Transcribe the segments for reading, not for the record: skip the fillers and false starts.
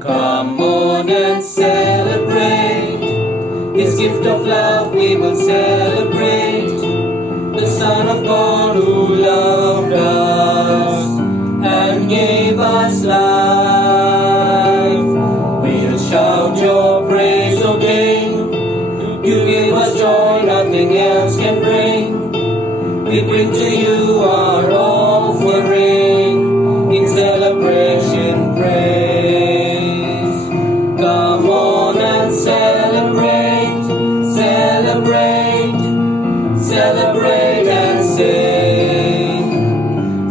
Come on and celebrate His gift of love. We will celebrate the Son of God who loved us and gave us life. We'll shout your praise, O King. You give us joy, nothing else can bring. We bring to you our offering in celebration praise. Come on and celebrate, celebrate, celebrate and sing.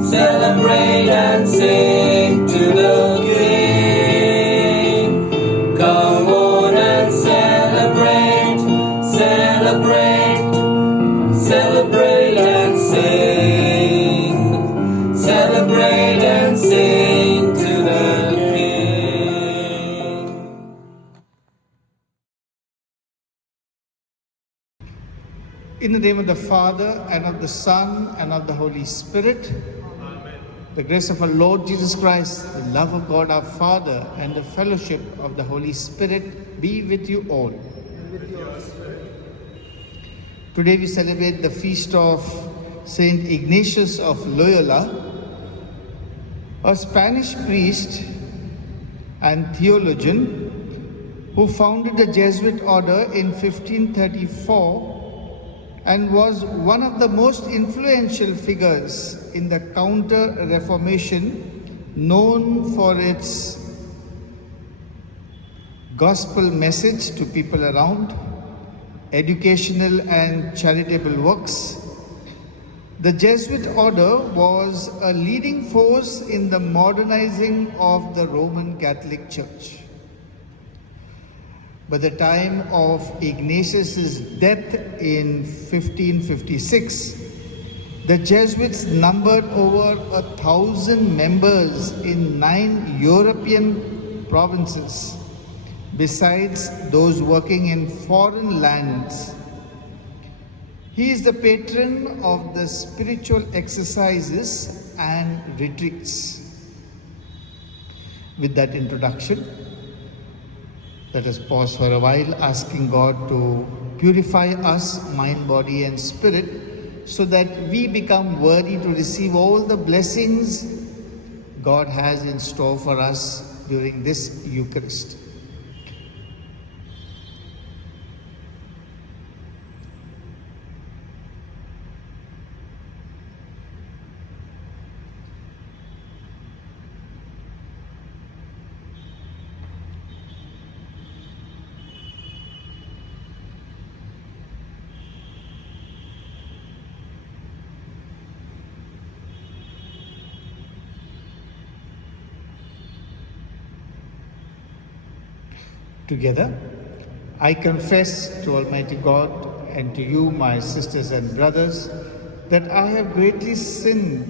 Celebrate and sing to the King. Come on and celebrate, celebrate, celebrate and sing. Celebrate and sing to the King. In the name of the Father, and of the Son, and of the Holy Spirit. Amen. The grace of our Lord Jesus Christ, the love of God our Father, and the fellowship of the Holy Spirit be with you all. And with your spirit. Today we celebrate the feast of Saint Ignatius of Loyola, a Spanish priest and theologian who founded the Jesuit order in 1534 and was one of the most influential figures in the Counter-Reformation, known for its gospel message to people around, educational and charitable works. The Jesuit order was a leading force in the modernizing of the Roman Catholic Church. By the time of Ignatius' death in 1556, the Jesuits numbered over 1,000 members in 9 European provinces, besides those working in foreign lands. He is the patron of the spiritual exercises and retreats. With that introduction, let us pause for a while, asking God to purify us, mind, body, and spirit, so that we become worthy to receive all the blessings God has in store for us during this Eucharist. Together, I confess to Almighty God and to you, my sisters and brothers, that I have greatly sinned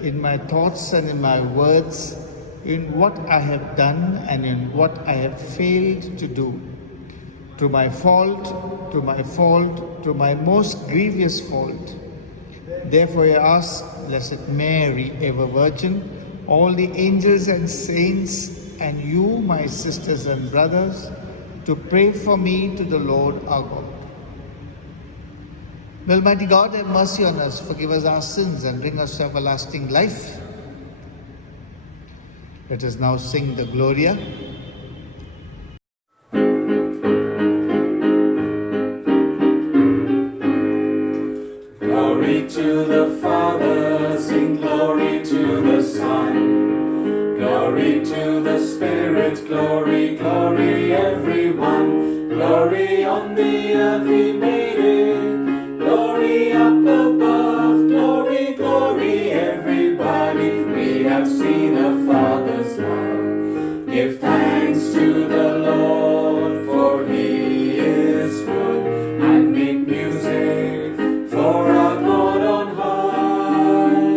in my thoughts and in my words, in what I have done and in what I have failed to do. To my fault, to my fault, to my most grievous fault. Therefore I ask Blessed Mary, ever Virgin, all the angels and saints, and you, my sisters and brothers, to pray for me to the Lord our God. May Almighty God have mercy on us, forgive us our sins, and bring us to everlasting life. Let us now sing the Gloria. Glory to the Father, sing glory to the Son. Glory to the Spirit, glory, glory everyone. Glory on the earth He made it. Glory up above, glory, glory everybody. We have seen the Father's love. Give thanks to the Lord, for He is good. And make music for our God on high.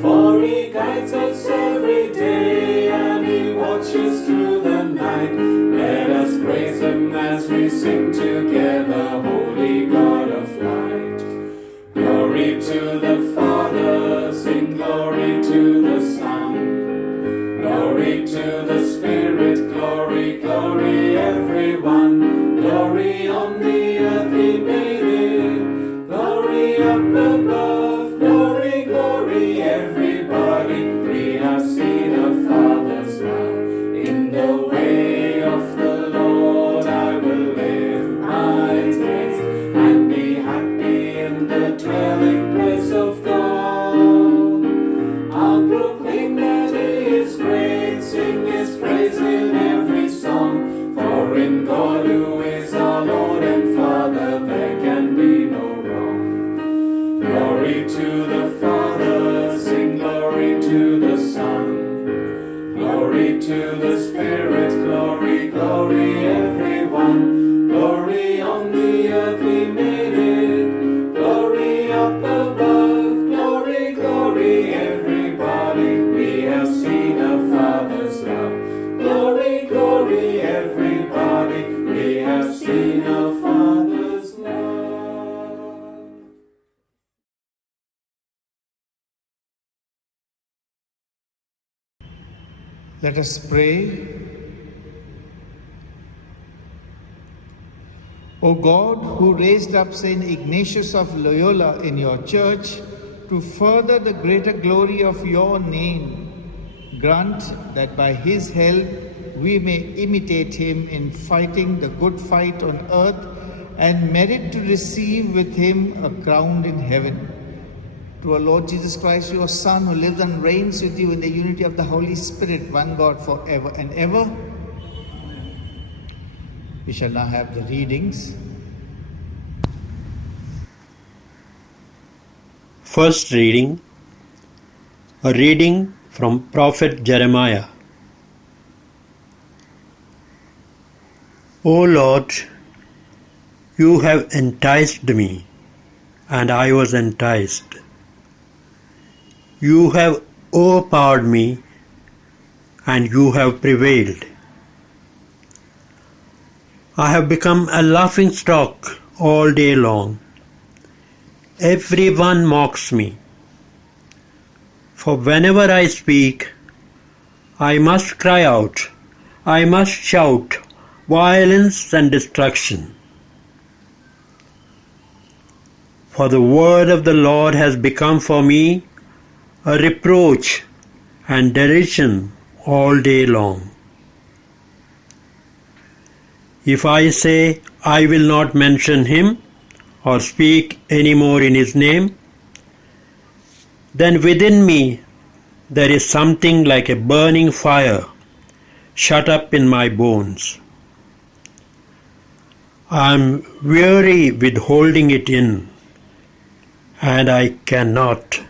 For He guides us every day, and He watches through the night. Let us praise Him as we sing together, Holy God of light. Glory to the Glory to the Spirit, glory, glory, everyone. Glory on the earth we made it. Glory up above, glory, glory, everybody. We have seen our Father's love. Glory, glory, everybody. We have seen our Father's love. Let us pray. O God, who raised up Saint Ignatius of Loyola in your church to further the greater glory of your name, grant that by his help we may imitate him in fighting the good fight on earth and merit to receive with him a crown in heaven. To our Lord Jesus Christ, your Son, who lives and reigns with you in the unity of the Holy Spirit, one God, forever and ever. We shall now have the readings. First reading, a reading from Prophet Jeremiah. O Lord, you have enticed me, and I was enticed. You have overpowered me, and you have prevailed. I have become a laughing stock all day long. Everyone mocks me. For whenever I speak, I must cry out, I must shout, violence and destruction. For the word of the Lord has become for me a reproach and derision all day long. If I say, I will not mention him or speak any more in his name, then within me there is something like a burning fire shut up in my bones. I am weary with holding it in, and I cannot.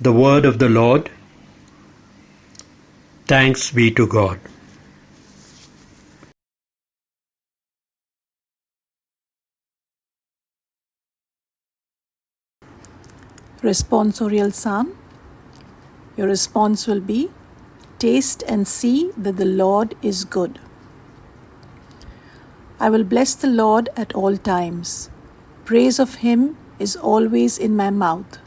The word of the Lord. Thanks be to God. Responsorial Psalm. Your response will be, taste and see that the Lord is good. I will bless the Lord at all times. Praise of him is always in my mouth.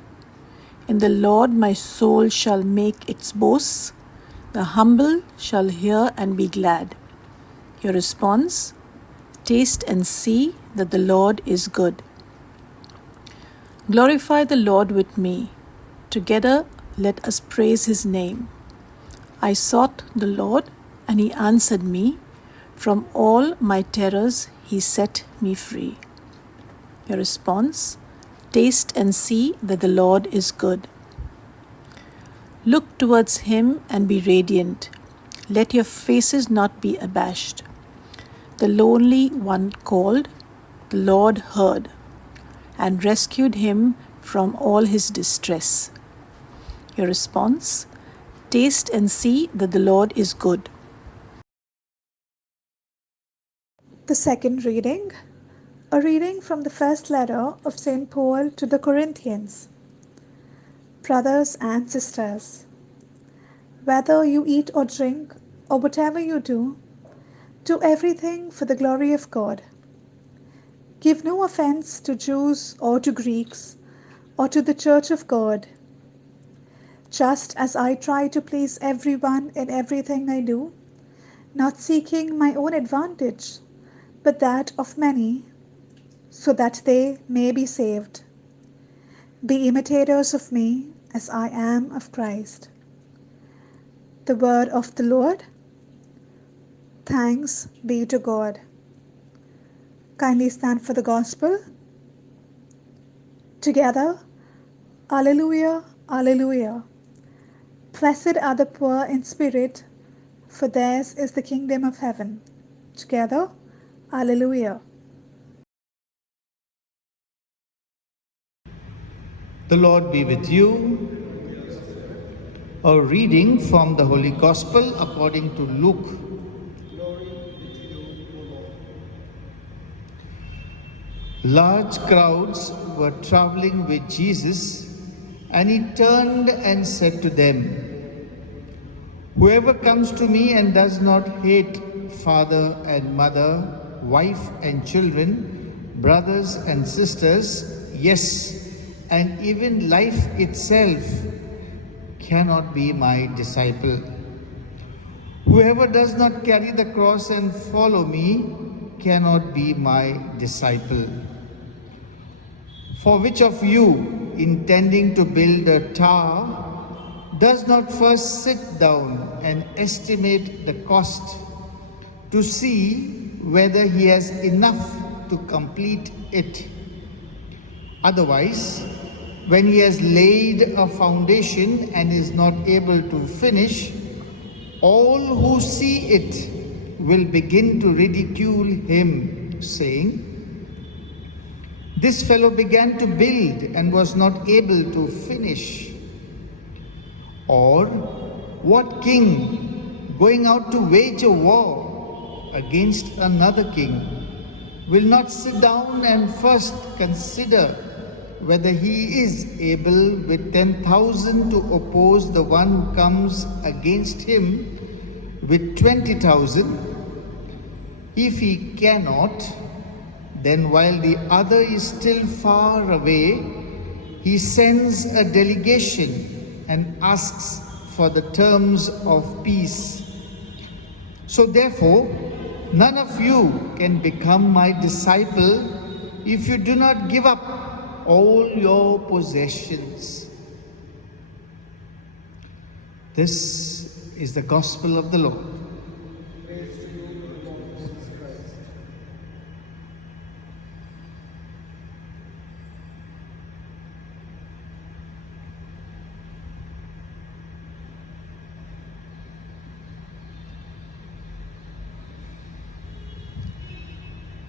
In the Lord my soul shall make its boast. The humble shall hear and be glad. Your response, taste and see that the Lord is good. Glorify the Lord with me. Together let us praise his name. I sought the Lord, and he answered me. From all my terrors he set me free. Your response, taste and see that the Lord is good. Look towards him and be radiant. Let your faces not be abashed. The lonely one called, the Lord heard, and rescued him from all his distress. Your response, taste and see that the Lord is good. The second reading, a reading from the first letter of St. Paul to the Corinthians. Brothers and sisters, whether you eat or drink, or whatever you do everything for the glory of God. Give no offense to Jews or to Greeks, or to the church of God. Just as I try to please everyone in everything I do, not seeking my own advantage, but that of many, so that they may be saved. Be imitators of me as I am of Christ. The word of the Lord. Thanks be to God. Kindly stand for the gospel. Together, Alleluia, Alleluia. Blessed are the poor in spirit, for theirs is the kingdom of heaven. Together, Alleluia. The Lord be with you. A reading from the Holy Gospel according to Luke. Large crowds were traveling with Jesus, and he turned and said to them, "Whoever comes to me and does not hate father and mother, wife and children, brothers and sisters, yes, and even life itself, cannot be my disciple. Whoever does not carry the cross and follow me cannot be my disciple. For which of you, intending to build a tower, does not first sit down and estimate the cost to see whether he has enough to complete it? Otherwise, when he has laid a foundation and is not able to finish, all who see it will begin to ridicule him, saying, 'This fellow began to build and was not able to finish.' Or, what king, going out to wage a war against another king, will not sit down and first consider whether he is able with 10,000 to oppose the one who comes against him with 20,000? If he cannot, then while the other is still far away, he sends a delegation and asks for the terms of peace. So therefore, none of you can become my disciple if you do not give up all your possessions." This is the gospel of the Lord.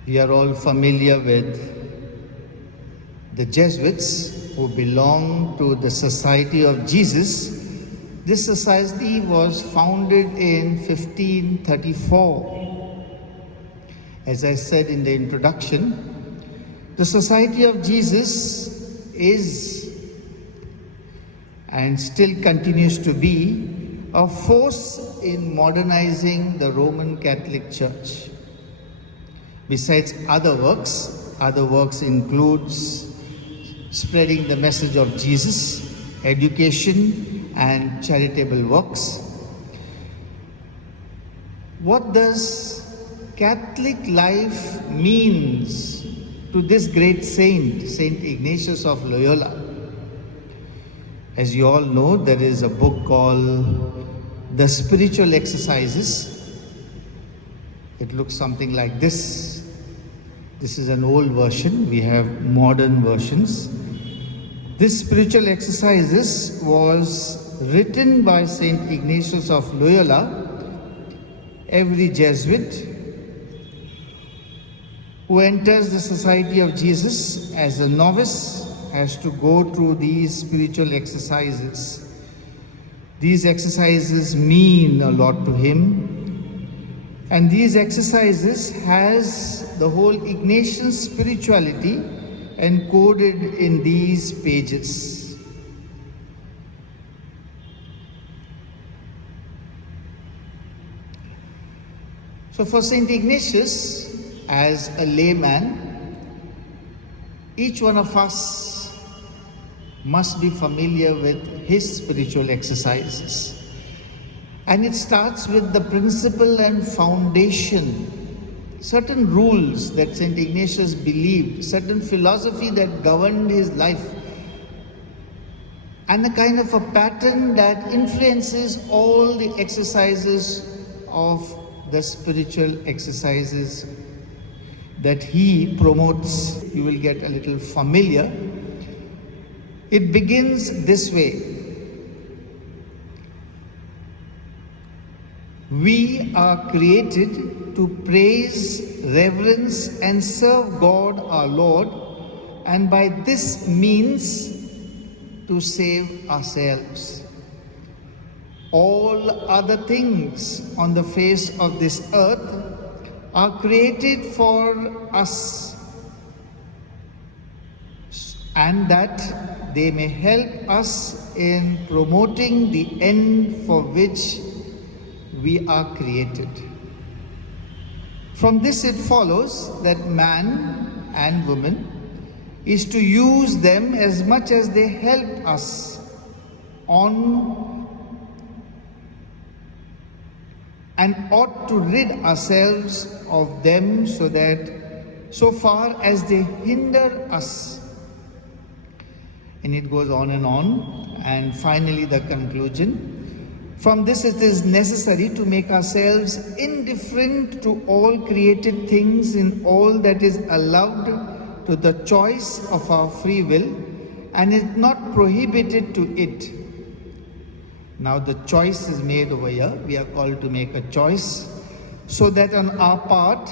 We are all familiar with the Jesuits who belong to the Society of Jesus. This society was founded in 1534. As I said in the introduction, the Society of Jesus is and still continues to be a force in modernizing the Roman Catholic Church. Besides other works includes spreading the message of Jesus, education, and charitable works. What does Catholic life means to this great saint, Saint Ignatius of Loyola? As you all know, there is a book called The Spiritual Exercises. It looks something like this. This is an old version. We have modern versions. This Spiritual Exercises was written by Saint Ignatius of Loyola. Every Jesuit who enters the Society of Jesus as a novice has to go through these spiritual exercises. These exercises mean a lot to him. And these exercises has the whole Ignatian spirituality encoded in these pages. So for Saint Ignatius, as a layman, each one of us must be familiar with his spiritual exercises. And it starts with the principle and foundation, certain rules that St. Ignatius believed, certain philosophy that governed his life, and a kind of a pattern that influences all the exercises of the spiritual exercises that he promotes. You will get a little familiar. It begins this way. We are created to praise, reverence, and serve God our Lord, and by this means to save ourselves. All other things on the face of this earth are created for us, and that they may help us in promoting the end for which we are created. From this it follows that man and woman is to use them as much as they help us on and ought to rid ourselves of them so far as they hinder us. And it goes on, and finally the conclusion. From this it is necessary to make ourselves indifferent to all created things in all that is allowed to the choice of our free will, and is not prohibited to it. Now the choice is made over here. We are called to make a choice, so that on our part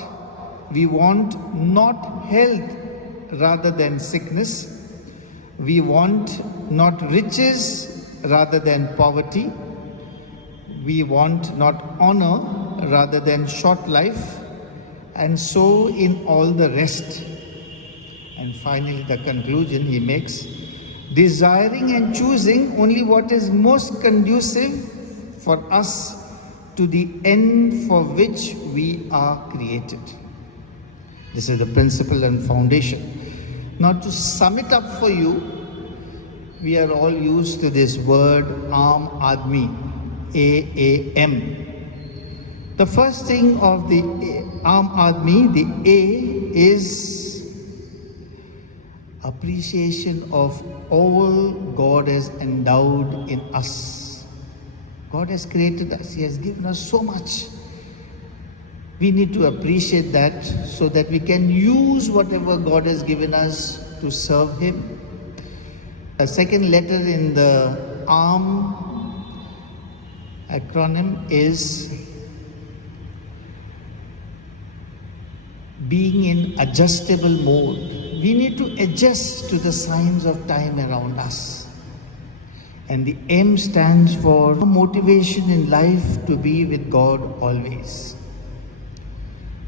we want not health rather than sickness. We want not riches rather than poverty. We want not honor rather than short life, and so in all the rest. And finally the conclusion he makes, desiring and choosing only what is most conducive for us to the end for which we are created. This is the principle and foundation. Now to sum it up for you, we are all used to this word Aam Aadmi, A-A-M. The first thing of the Aam Aadmi, the A, is appreciation of all God has endowed in us. God has created us. He has given us so much. We need to appreciate that so that we can use whatever God has given us to serve Him. The second letter in the Aam acronym is being in adjustable mode. We need to adjust to the signs of time around us. And the M stands for motivation in life to be with God always.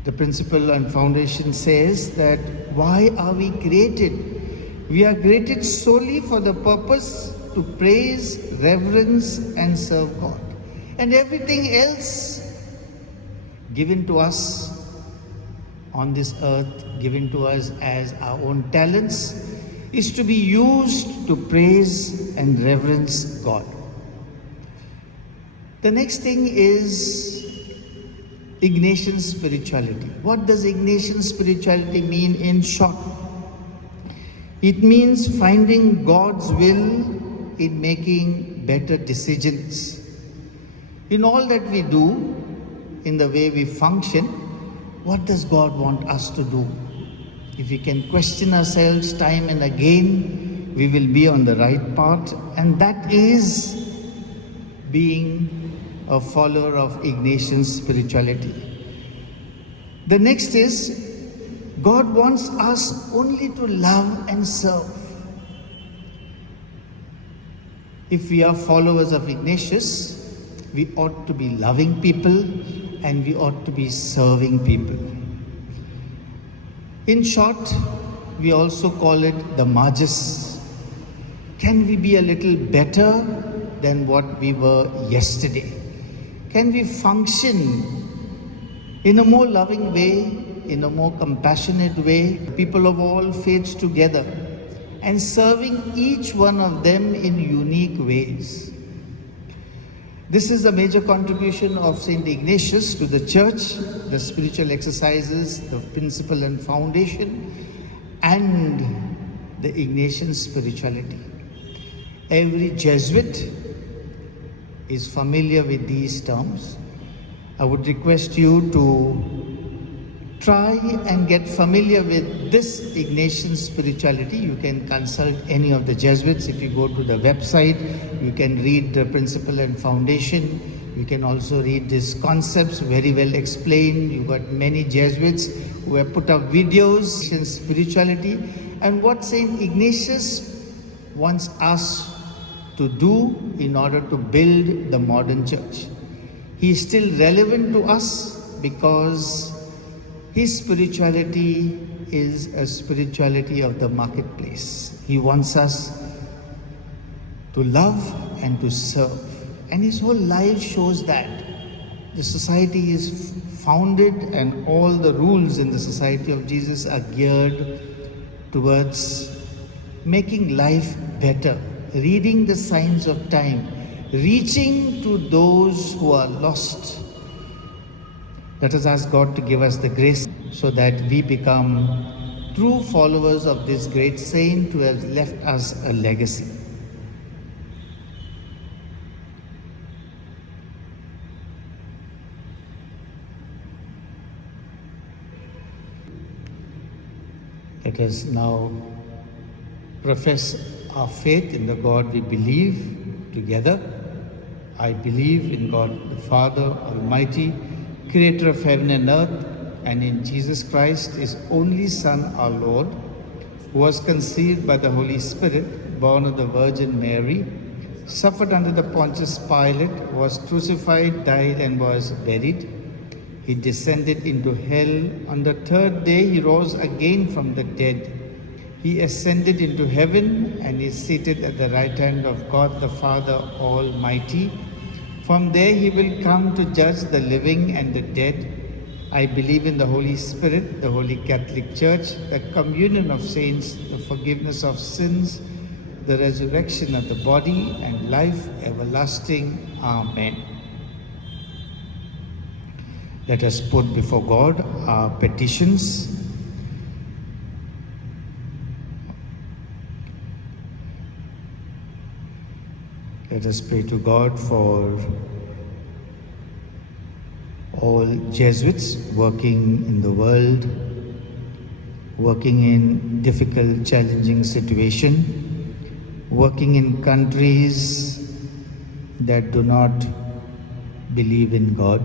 The principle and foundation says that why are we created? We are created solely for the purpose to praise, reverence, and serve God. And everything else given to us on this earth, given to us as our own talents, is to be used to praise and reverence God. The next thing is Ignatian spirituality. What does Ignatian spirituality mean in short? It means finding God's will in making better decisions. In all that we do, in the way we function, what does God want us to do? If we can question ourselves time and again, we will be on the right path, and that is being a follower of Ignatian spirituality. The next is, God wants us only to love and serve. If we are followers of Ignatius, we ought to be loving people and we ought to be serving people. In short, we also call it the Majas. Can we be a little better than what we were yesterday? Can we function in a more loving way, in a more compassionate way, people of all faiths together, and serving each one of them in unique ways? This is the major contribution of St. Ignatius to the Church, the spiritual exercises, the principle and foundation, and the Ignatian spirituality. Every Jesuit is familiar with these terms. I would request you to try and get familiar with this Ignatian spirituality. You can consult any of the Jesuits. If you go to the website, you can read the principle and foundation. You can also read these concepts, very well explained. You've got many Jesuits who have put up videos in spirituality. And what St. Ignatius wants us to do in order to build the modern church. He is still relevant to us because his spirituality is a spirituality of the marketplace. He wants us to love and to serve. And his whole life shows that. The society is founded and all the rules in the society of Jesus are geared towards making life better, reading the signs of time, reaching to those who are lost. Let us ask God to give us the grace so that we become true followers of this great saint who has left us a legacy. Let us now profess our faith in the God we believe together. I believe in God the Father Almighty, Creator of heaven and earth, and in Jesus Christ, His only Son, our Lord, who was conceived by the Holy Spirit, born of the Virgin Mary, suffered under the Pontius Pilate, was crucified, died, and was buried. He descended into hell. On the third day, He rose again from the dead. He ascended into heaven and is seated at the right hand of God the Father Almighty. From there He will come to judge the living and the dead. I believe in the Holy Spirit, the Holy Catholic Church, the communion of saints, the forgiveness of sins, the resurrection of the body, and life everlasting. Amen. Let us put before God our petitions. Let us pray to God for all Jesuits working in the world, working in difficult, challenging situation, working in countries that do not believe in God,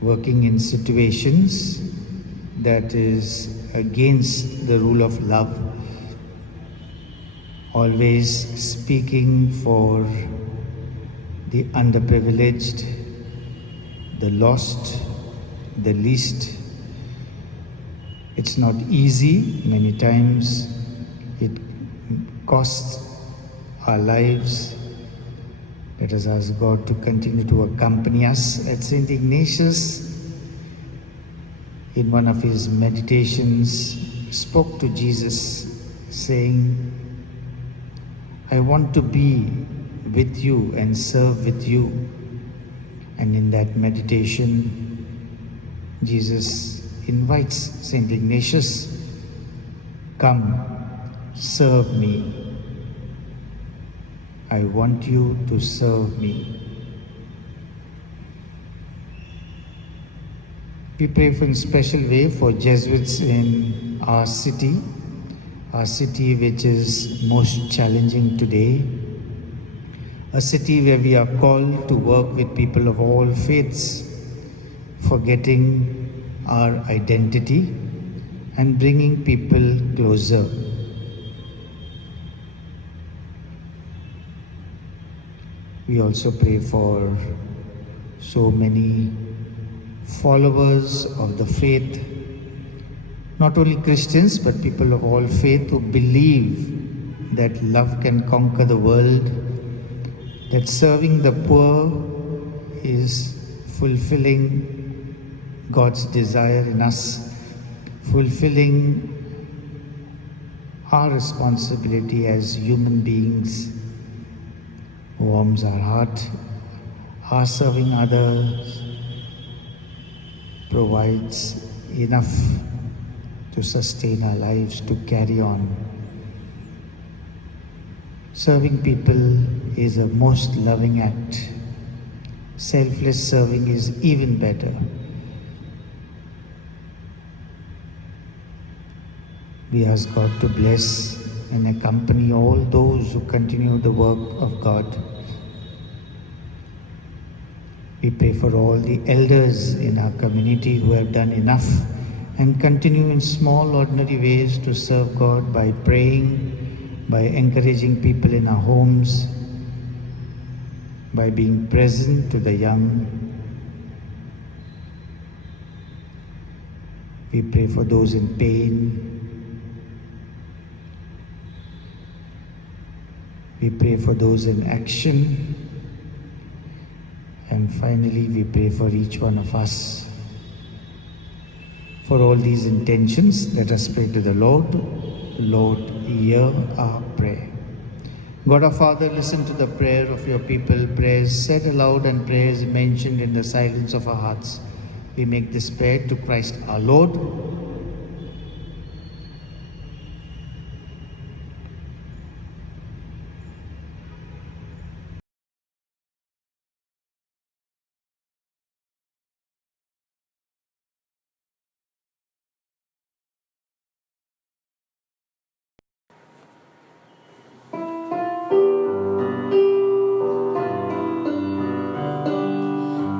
working in situations that is against the rule of love, always speaking for the underprivileged, the lost, the least. It's not easy. Many times it costs our lives. Let us ask God to continue to accompany us. At St. Ignatius, in one of his meditations, spoke to Jesus, saying, I want to be with you and serve with you. And in that meditation, Jesus invites St. Ignatius, come, serve me. I want you to serve me. We pray for in special way for Jesuits in our city which is most challenging today, a city where we are called to work with people of all faiths, forgetting our identity and bringing people closer. We also pray for so many followers of the faith, not only Christians, but people of all faith who believe that love can conquer the world, that serving the poor is fulfilling God's desire in us, fulfilling our responsibility as human beings, warms our heart, our serving others provides enough to sustain our lives, to carry on. Serving people is a most loving act. Selfless serving is even better. We ask God to bless and accompany all those who continue the work of God. We pray for all the elders in our community who have done enough and continue in small, ordinary ways to serve God by praying, by encouraging people in our homes, by being present to the young. We pray for those in pain. We pray for those in action. And finally, we pray for each one of us. For all these intentions, let us pray to the Lord. Lord, hear our prayer. God our Father, listen to the prayer of your people, prayers said aloud and prayers mentioned in the silence of our hearts. We make this prayer to Christ our Lord.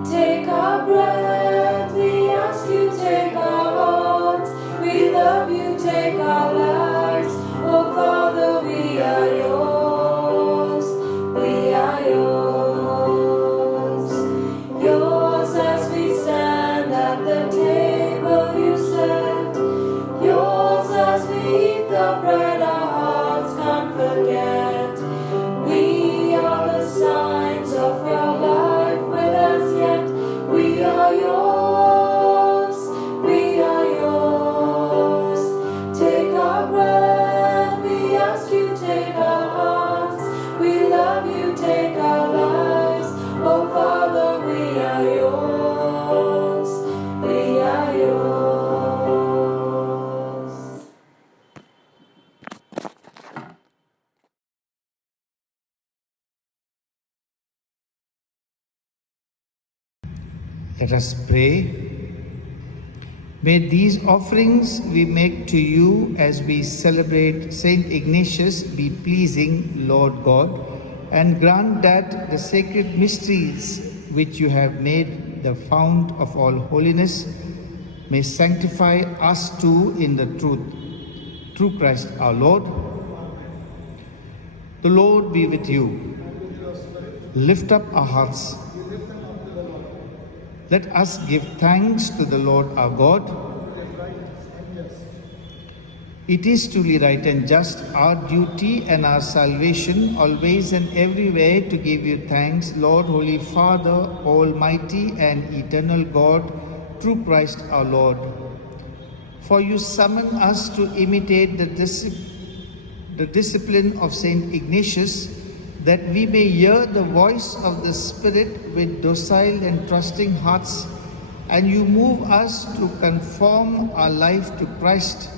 Take our breath, we ask you, take our hearts. We love you, take our lives. Oh Father, we are yours. We are yours. Yours as we stand at the table you set. Yours as we eat the bread our hearts can't forget. We are the signs of your life with us yet. We are yours, we are yours. Take our breath, we ask you, take our hearts. We love you, take our lives. Oh Father, we are yours, we are yours. Let us pray. May these offerings we make to you as we celebrate Saint Ignatius be pleasing, Lord God, and grant that the sacred mysteries which you have made the fount of all holiness may sanctify us too in the truth. Through Christ our Lord. The Lord be with you. Lift up our hearts. Let us give thanks to the Lord our God. It is truly right and just, our duty and our salvation, always and everywhere to give you thanks, Lord, Holy Father, Almighty and Eternal God, through Christ our Lord. For you summon us to imitate the discipline of Saint Ignatius, that we may hear the voice of the Spirit with docile and trusting hearts, and you move us to conform our life to Christ,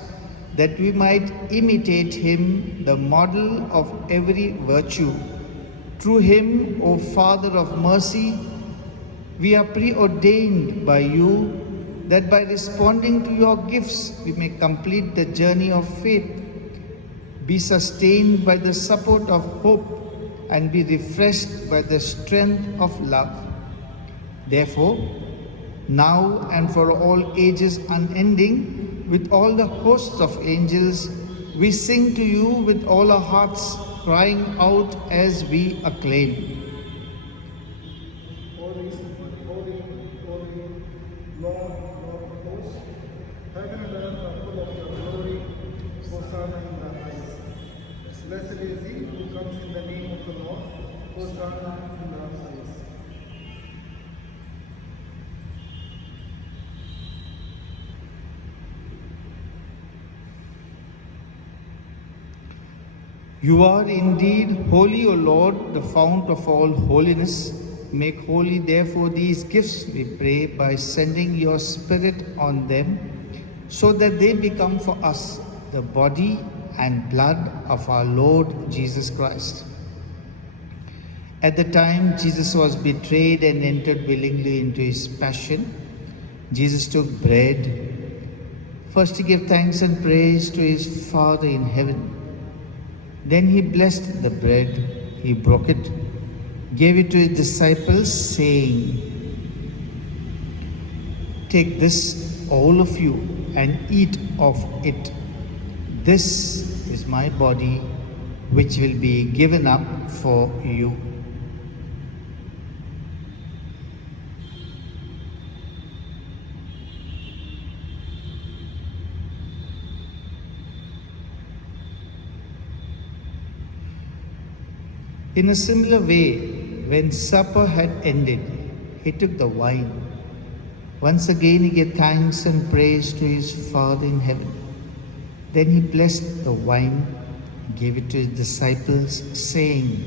that we might imitate him, the model of every virtue. Through him, O Father of mercy, we are preordained by you, that by responding to your gifts we may complete the journey of faith, be sustained by the support of hope, and be refreshed by the strength of love. Therefore, now and for all ages unending, with all the hosts of angels, we sing to you with all our hearts, crying out as we acclaim. Holy, holy, holy, Lord, Lord of hosts, heaven and earth are full of your glory. Hosanna in the highest. Blessed is he who comes in the name of the Lord. Hosanna in the highest. You are indeed holy, O Lord, the fount of all holiness. Make holy, therefore, these gifts, we pray, by sending your Spirit on them, so that they become for us the body and blood of our Lord Jesus Christ. At the time Jesus was betrayed and entered willingly into his passion, Jesus took bread. First he gave thanks and praise to his Father in heaven. Then he blessed the bread, he broke it, gave it to his disciples, saying, "Take this, all of you, and eat of it. This is my body, which will be given up for you. In a similar way, when supper had ended, he took the wine. Once again he gave thanks and praise to his Father in heaven. Then he blessed the wine, gave it to his disciples, saying,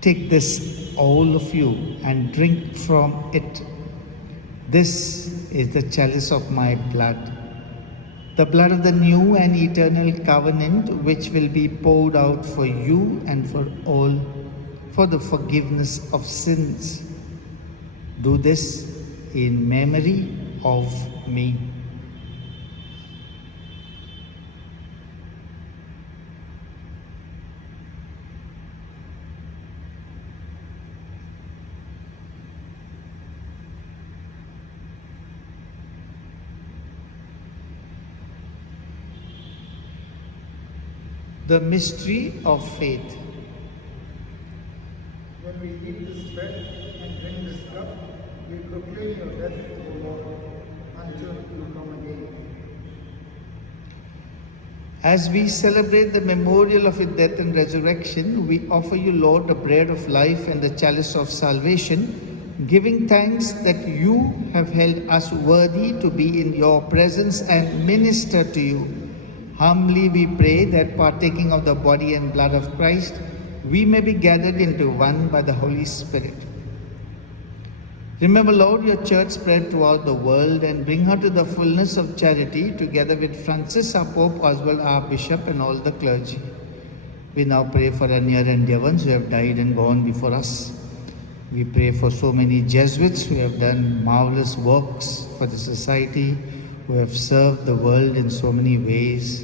"Take this, all of you, and drink from it. This is the chalice of my blood, the blood of the new and eternal covenant, which will be poured out for you and for all, for the forgiveness of sins. Do this in memory of me." The mystery of faith. When we eat this bread and drink this cup, we proclaim your death, O Lord, until you come again. As we celebrate the memorial of his death and resurrection, we offer you, Lord, the bread of life and the chalice of salvation, giving thanks that you have held us worthy to be in your presence and minister to you. Humbly we pray that, partaking of the body and blood of Christ, we may be gathered into one by the Holy Spirit. Remember, Lord, your church spread throughout the world and bring her to the fullness of charity, together with Francis, our Pope, Oswald, our Bishop, and all the clergy. We now pray for our near and dear ones who have died and gone before us. We pray for so many Jesuits who have done marvelous works for the society, who have served the world in so many ways.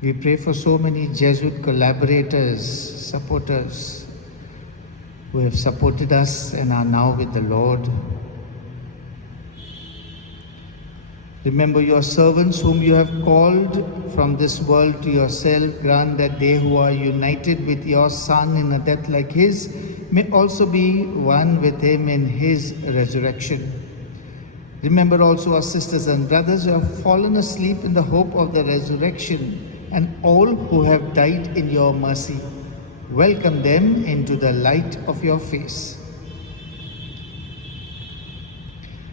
We pray for so many Jesuit collaborators, supporters, who have supported us and are now with the Lord. Remember your servants whom you have called from this world to yourself. Grant that they who are united with your Son in a death like his may also be one with him in his resurrection. Remember also our sisters and brothers who have fallen asleep in the hope of the resurrection, and all who have died in your mercy. Welcome them into the light of your face.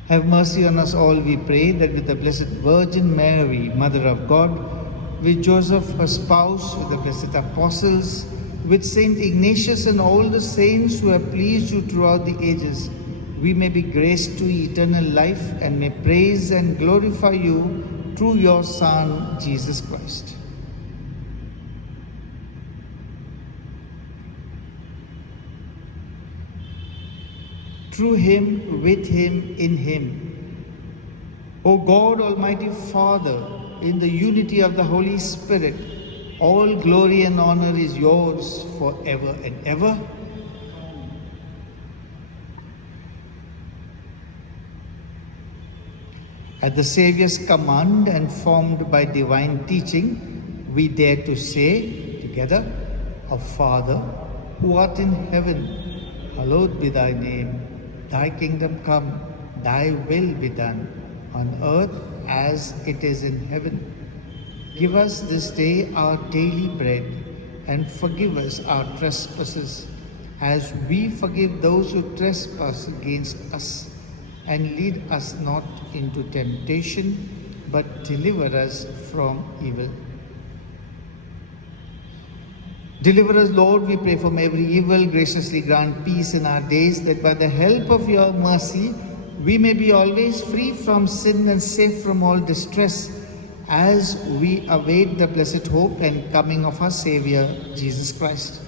Have mercy on us all, we pray, that with the Blessed Virgin Mary, Mother of God, with Joseph, her spouse, with the blessed apostles, with Saint Ignatius and all the saints who have pleased you throughout the ages, we may be graced to eternal life and may praise and glorify you through your Son, Jesus Christ. Through him, with him, in him. O God, Almighty Father, in the unity of the Holy Spirit, all glory and honor is yours forever and ever. At the Saviour's command and formed by divine teaching, we dare to say together, Our Father, who art in heaven, hallowed be thy name. Thy kingdom come, thy will be done, on earth as it is in heaven. Give us this day our daily bread, and forgive us our trespasses, as we forgive those who trespass against us. And lead us not into temptation, but deliver us from evil. Deliver us, Lord, we pray, from every evil. Graciously grant peace in our days, that by the help of your mercy, we may be always free from sin and safe from all distress, as we await the blessed hope and coming of our Saviour, Jesus Christ.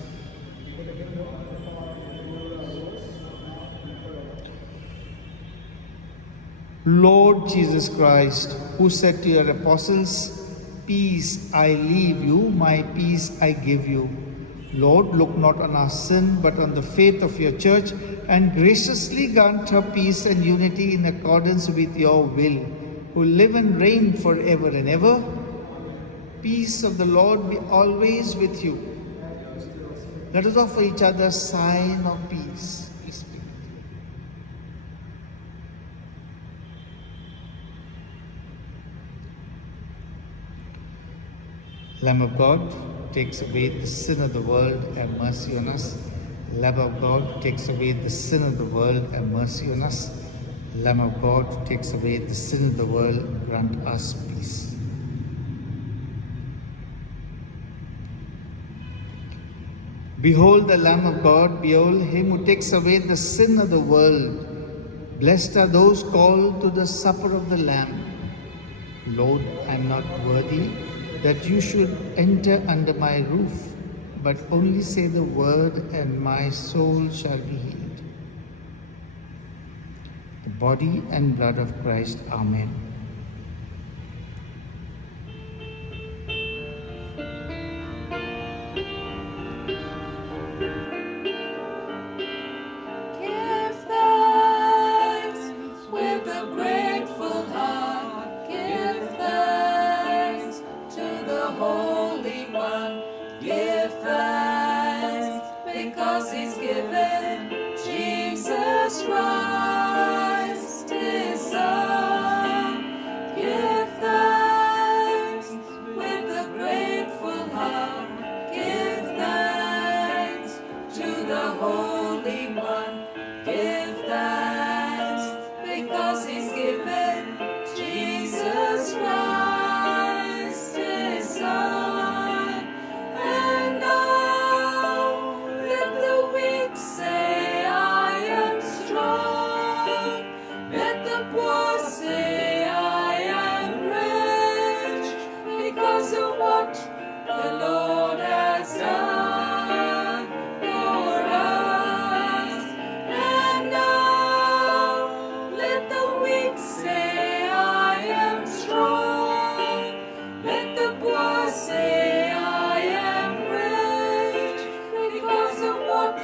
Lord Jesus Christ, who said to your apostles, "Peace I leave you, my peace I give you." Lord, look not on our sin, but on the faith of your church, and graciously grant her peace and unity in accordance with your will. who live and reign forever and ever. Peace of the Lord be always with you. Let us offer each other a sign of peace. Peace be with you. Lamb of God, takes away the sin of the world, have mercy on us. Lamb of God, takes away the sin of the world, have mercy on us. Lamb of God, takes away the sin of the world, grant us peace. Behold the Lamb of God, behold him who takes away the sin of the world. Blessed are those called to the supper of the Lamb. Lord, I am not worthy that you should enter under my roof, but only say the word and my soul shall be healed. The body and blood of Christ. Amen. Give thanks with a grateful heart. Give thanks to the Holy One. Give thanks because He's given Jesus Christ His Son. Give thanks with a grateful heart. Give thanks to the Holy One. Give thanks because He's given Jesus Christ His Son. And now let the weak say, I am strong. Let the poor say, I am rich, because of what the Lord has done for us. And now let the weak say, I am strong. Let the poor say, I am rich, because of what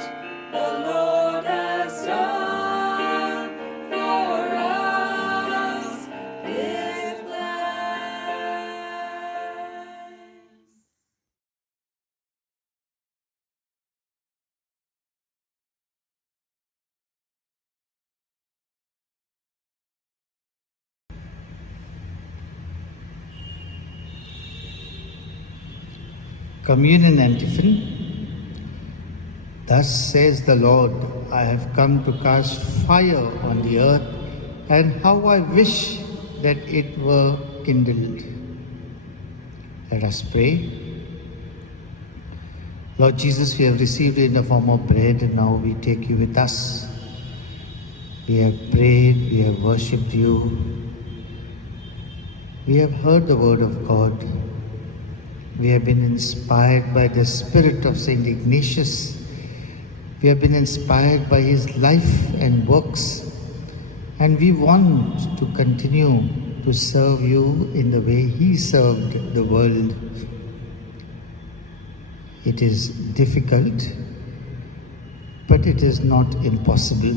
the Lord has done for us. Give thanks. Communion antiphon. Thus says the Lord, I have come to cast fire on the earth, and how I wish that it were kindled. Let us pray. Lord Jesus, we have received it in the form of bread, and now we take you with us. We have prayed, we have worshipped you. We have heard the word of God. We have been inspired by the spirit of St. Ignatius. We have been inspired by his life and works. And we want to continue to serve you in the way he served the world. It is difficult, but it is not impossible.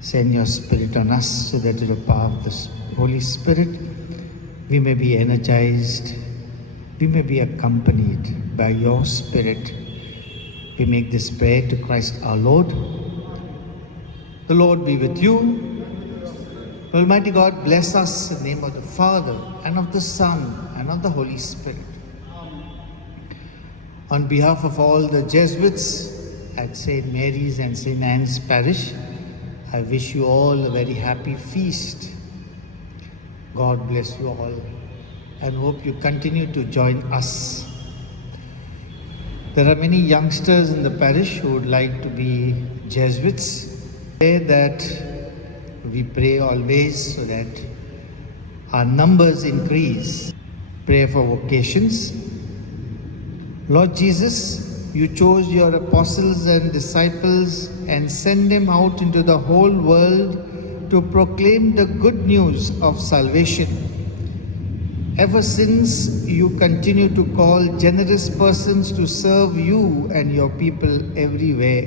Send your Spirit on us so that through the power of the Holy Spirit, we may be energized, we may be accompanied by your Spirit. We make this prayer to Christ our Lord. The Lord be with you. Almighty God bless us in the name of the Father, and of the Son, and of the Holy Spirit. On behalf of all the Jesuits at St. Mary's and St. Anne's Parish, I wish you all a very happy feast. God bless you all, and hope you continue to join us. There are many youngsters in the parish who would like to be Jesuits. Pray that we pray always so that our numbers increase. Pray for vocations. Lord Jesus, you chose your apostles and disciples and sent them out into the whole world to proclaim the good news of salvation. Ever since, you continue to call generous persons to serve you and your people everywhere.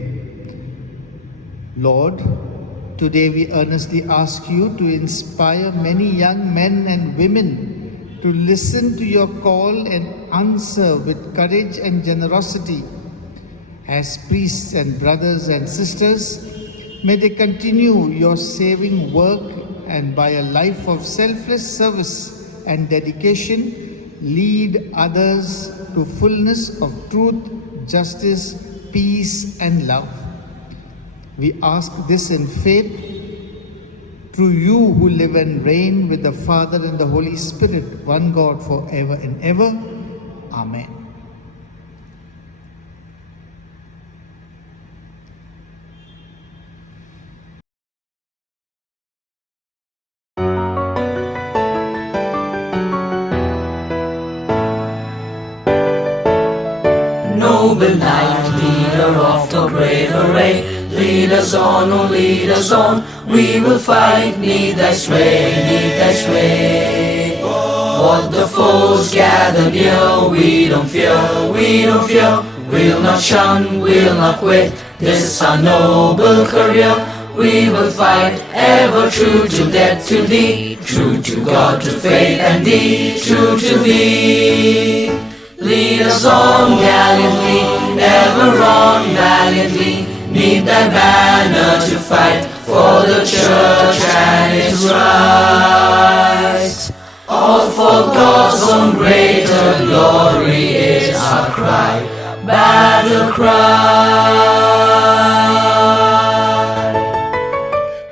Lord, Today we earnestly ask you to inspire many young men and women to listen to your call and answer with courage and generosity. As priests and brothers and sisters, may they continue your saving work and by a life of selfless service and dedication lead others to fullness of truth, justice, peace and love. We ask this in faith through you who live and reign with the Father and the Holy Spirit, one God forever and ever. Amen. Noble knight, leader of the great array, lead us on, oh lead us on, we will fight, need thy sway, need thy sway. What the foes gather near, we don't fear, we don't fear, we'll not shun, we'll not quit, this our noble career. We will fight, ever true to death, to thee, true to God, to faith and thee, true to thee. Lead us on gallantly, ever on valiantly, need thy banner to fight for the church and its rights. All for God's own greater glory is our cry, battle cry.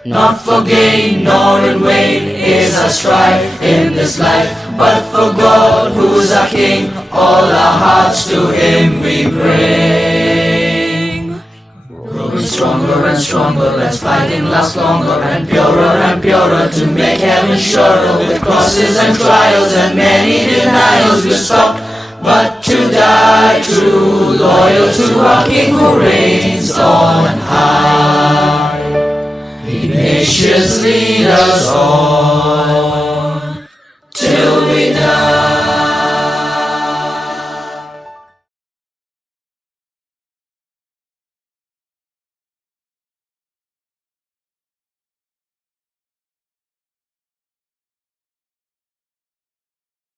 Not for gain nor in vain is our strife in this life, but for God who's our King, all our hearts to Him we bring. Growing stronger and stronger, let's fighting last longer, and purer to make heaven surer. With crosses and trials and many denials we'll stop, but to die true, loyal to our King who reigns on high. Nations lead us on.